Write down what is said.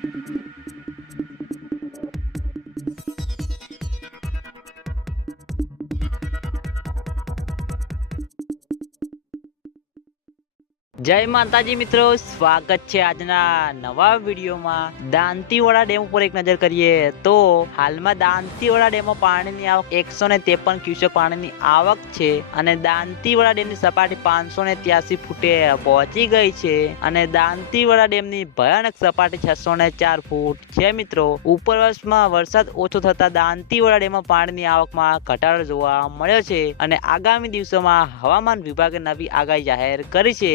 Thank you. જય માતાજી મિત્રો, સ્વાગત છે આજના નવા વિડીયોમાં. દાંતીવાડા ડેમ ઉપર એક નજર કરીએ તો હાલમાં દાંતીવાડા ડેમમાં પાણીની આવક એકસો ને ત્રેપન ક્યુસેક પાણીની આવક છે અને દાંતીવાડા ડેમની સપાટી પાંચસો ને ત્યાસી ફૂટે પહોંચી ગઈ છે અને દાંતીવાડા ડેમની ભયાનક સપાટી છસો ને ચાર ફૂટ છે મિત્રો. ઉપર વર્ષમાં વરસાદ ઓછો થતા દાંતીવાડા ડેમમાં પાણીની આવકમાં ઘટાડો જોવા મળ્યો છે અને આગામી દિવસોમાં હવામાન વિભાગે નવી આગાહી જાહેર કરી છે.